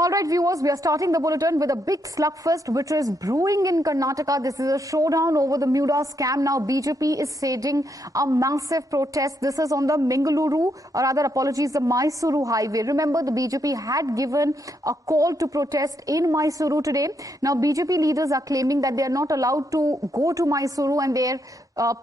All right, viewers, we are starting the bulletin with a big slugfest which is brewing in Karnataka. This is a showdown over the Muda scam. Now, BJP is staging a massive protest. This is on the Mangaluru, or rather, apologies, the Mysuru highway. Remember, the BJP had given a call to protest in Mysuru today. Now, BJP leaders are claiming that they are not allowed to go to Mysuru, and their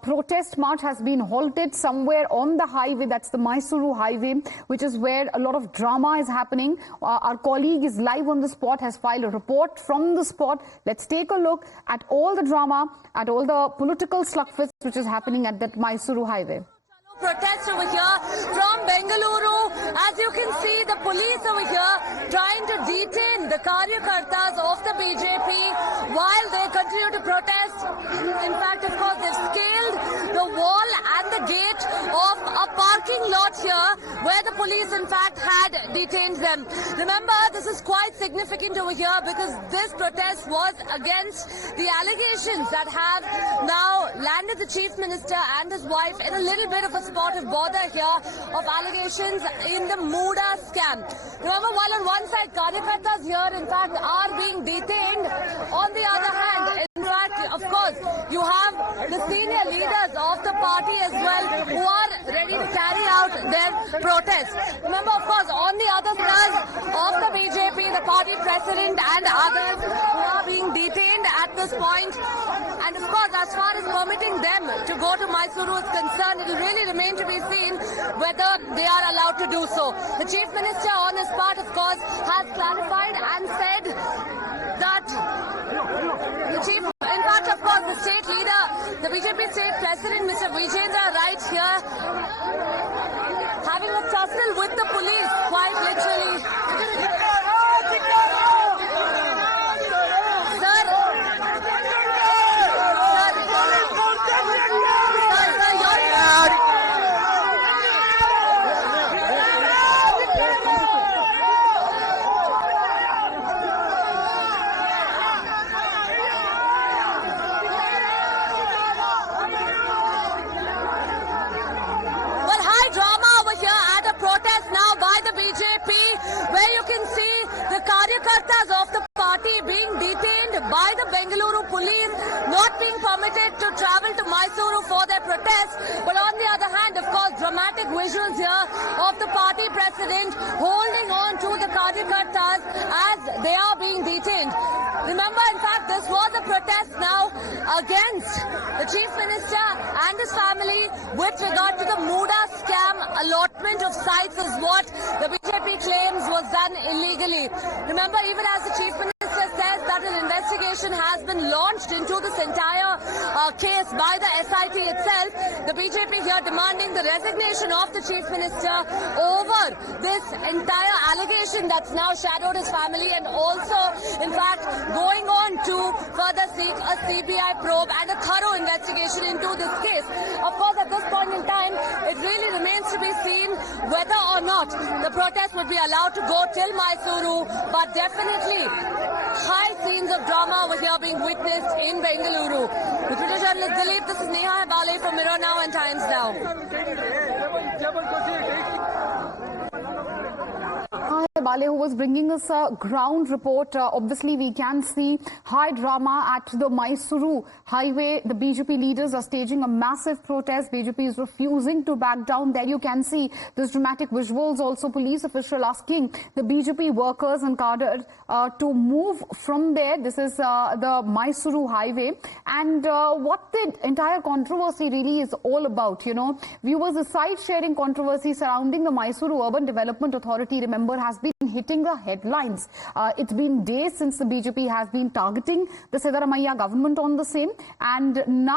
protest march has been halted somewhere on the highway. That's the Mysuru highway, which is where a lot of drama is happening. Our colleague is live on the spot, has filed a report from the spot. Let's take a look at all the drama, at all the political slugfest which is happening at that Mysuru highway. Protest over here from Bengaluru. As you can see, the police over here trying to detain the Karyakartas of the BJP while they continue to protest. In fact, of course, they've scaled the wall and the gate of a parking lot here where the police, in fact, had detained them. Remember, this is quite significant over here because this protest was against the allegations that have now landed the Chief Minister and his wife in a little bit of a spot of bother here of allegations in the Muda scam. Remember, while on one side Karyakartas here in fact are being detained, on the other hand, in fact, of course, you have the senior leaders of the party as well who are ready to carry out their protest. Remember, of course, on the other side of the BJP, the party president and others who are being detained at this point. And of course, as far as permitting them to go to Mysuru is concerned, it will really remain to be seen whether they are allowed to do so. The Chief Minister on his part, of course, has clarified and said that the Chief, in fact, of course, the state leader, the BJP state president, Mr. Vijendra, right here, having a tussle with the police, quite literally. Protest now by the BJP, where you can see the Karyakartas of the party being detained by the Bengaluru police, not being permitted to travel to Mysuru for their protest. But on the other hand, of course, dramatic visuals here of the party president holding on to the Karyakartas as they are being detained. Remember, in fact, this was a protest now against the Chief Minister and his family with regard to the Muda scam. Allotment of sites is what the BJP claims was done illegally. Remember, even as the Chief Minister says that an investigation has been launched into this entire case by the SIT itself, the BJP here demanding the resignation of the Chief Minister over this entire allegation that's now shadowed his family, and also, in fact, going on to further seek a CBI probe and a thorough investigation into this case. Of course, at this point in time, it really remains to be seen whether or not the protest would be allowed to go till Mysuru, but definitely high scenes of drama over here being witnessed in Bengaluru. With British journalist Dilip, this is Neha Hebale from Mirror Now and Times Now. Bale, who was bringing us a ground report. Obviously, we can see high drama at the Mysuru highway. The BJP leaders are staging a massive protest. BJP is refusing to back down. There you can see this dramatic visuals. Also, police official asking the BJP workers and cadre to move from there. This is the Mysuru highway. And what the entire controversy really is all about, you know, viewers, the side-sharing controversy surrounding the Mysuru Urban Development Authority, remember, has been hitting the headlines. It's been days since the BJP has been targeting the Siddaramaiah government on the same, and now